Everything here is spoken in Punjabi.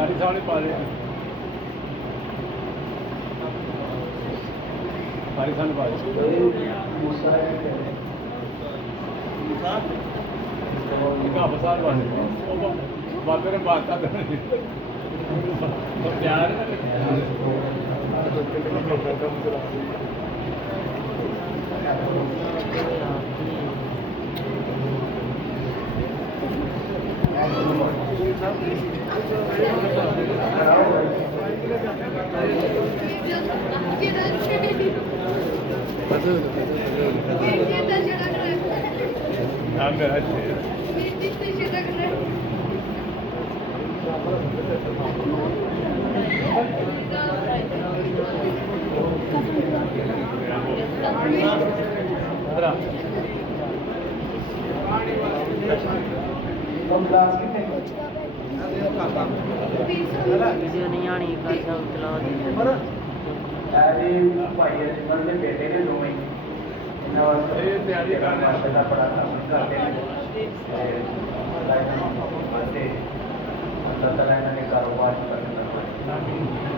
ਕਾਰੀ ਸਾਹਿਬ ਨੇ ਪਾ ਲਿਆ ਕਾਰੀ ਸਾਹਿਬ ਨੇ ਪਾ ਲਿਆ ਬਸਾਰ ਵਾਲੇ ਉਹ ਬਾਬੇ ਨੇ ਬਾਤ ਕਰ ਦਿੱਤੀ ਪਿਆਰ ਵੀਡੀਓ ਨਹੀਂ ਆਣੀ ਕਾ ਸਭ ਚਲਾ ਇਹ ਭਾਈ ਅਜਮਲ ਦੇ ਬੇਟੇ ਨੇ ਦੋਵੇਂ ਇਹਨਾਂ ਵਾਸਤੇ ਤਿਆਰੀ ਕਰ ਰਹੇ ਦਾ ਬੜਾ ਕੰਮ ਕਰਦੇ ਨੇ ਤੇ ਅੱਲਾਹ ਤਾਲਾ ਇਹਨਾਂ ਨੇ ਕਾਰੋਬਾਰ ਕਰਨ ਦਾ